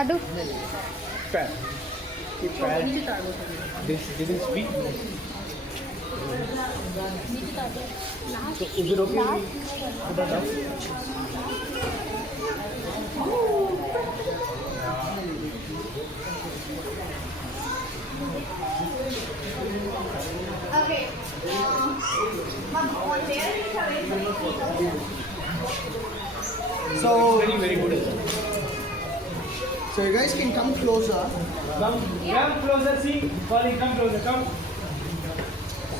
ಅದು Fan. This is sweet. So is it okay? Okay. So, Very, very good. so you guys can come closer. Come closer, see. Colin, come closer, come.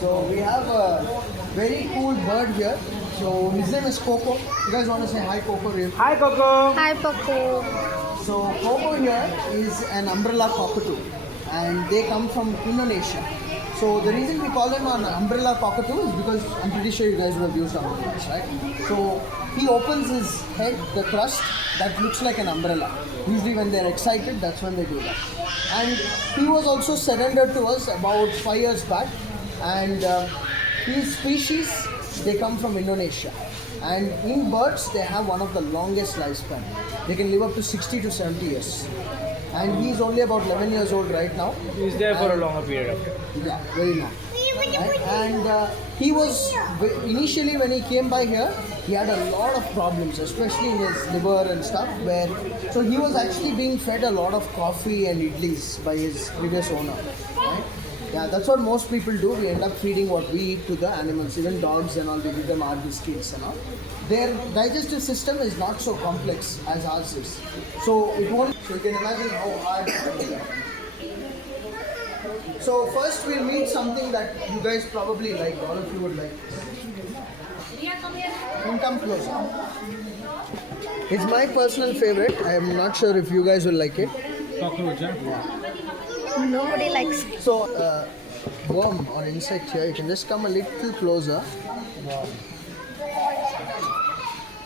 So we have a very cool bird here. So his name is Coco. You guys want to say hi, Coco? Hi, Coco. Hi, Paco. So Coco here is an umbrella cockatoo, and they come from Indonesia. So the reason we call them an umbrella cockatoo is because I'm pretty sure you guys will have used umbrellas, right? So he opens his head, the crust that looks like an umbrella. Usually when they're excited, that's when they do that. And he was also surrendered to us about 5 years back. And his species, they come from Indonesia. And in birds, they have one of the longest lifespan. They can live up to 60 to 70 years. And he's only about 11 years old right now. He's there for a longer period of time. Yeah, very long. And he was, initially when he came by here, he had a lot of problems, especially in his liver and stuff. So he was actually being fed a lot of coffee and idlis by his previous owner. Right? Yeah, that's what most people do. We end up feeding what we eat to the animals, even dogs and all. We give them our biscuits and all. Their digestive system is not so complex as ours is. So it won't. So you can imagine how hard it is. So first we'll meet something that you guys probably like. All of you would like. And come closer. It's my personal favorite. I am not sure if you guys will like it. Cockroach, huh? Nobody likes it. So, worm or insect here, you can just come a little closer.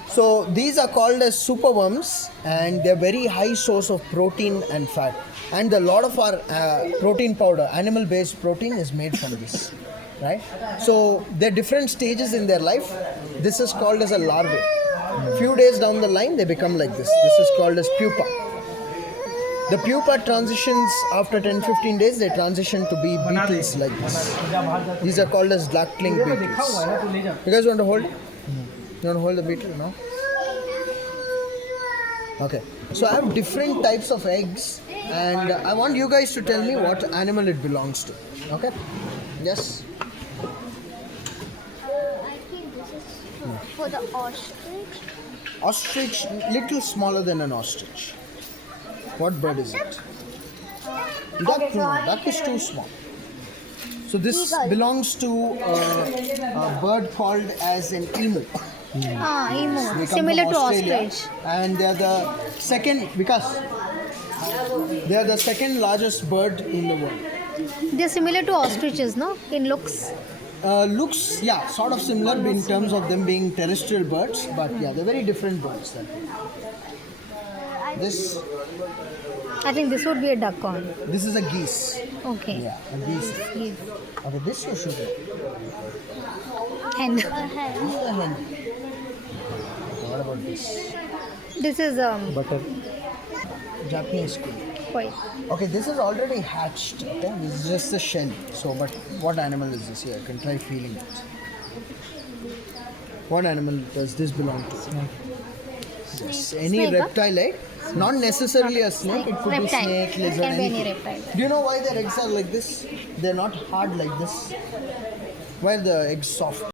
So, these are called as superworms, and they're very high source of protein and fat. And a lot of our protein powder, animal-based protein, is made from this, right? So, there are different stages in their life. This is called as a larvae. Few days down the line, they become like this. This is called as pupa. The pupa transitions after 10-15 days, they transition to be beetles like this. These are called as duckling beetles. You guys want to hold it? You want to hold the beetle? No? Okay. So I have different types of eggs, and I want you guys to tell me what animal it belongs to. Okay? Yes? I think this is for the ostrich. Ostrich, little smaller than an ostrich. What bird is it? Duck, no, duck is too small. So this belongs to a bird called as an emu. Emu. They come Similar from to Australia, ostrich. and they are the second, because they are the second largest bird in the world. They're similar to ostriches, no? In looks. Looks, yeah, sort of similar in terms of them being terrestrial birds, but yeah, they're very different birds. This think this would be a duck on. this is a geese. Okay. Yeah, a geese. Yes. Okay, this you should know. And This is a hen. Okay, what about this? this is Butter. Japanese queen. quite. Okay, this is already hatched. Okay, this is just the shell. So, but what animal is this here? I can try feeling it. What animal does this belong to? Yes, any Snake, huh? reptile, right? Not necessarily a snake. It could be Reptile. snake, It lizard, can be any anything. reptile. Do you know why their eggs are like this? They're not hard like this. Why are the eggs soft?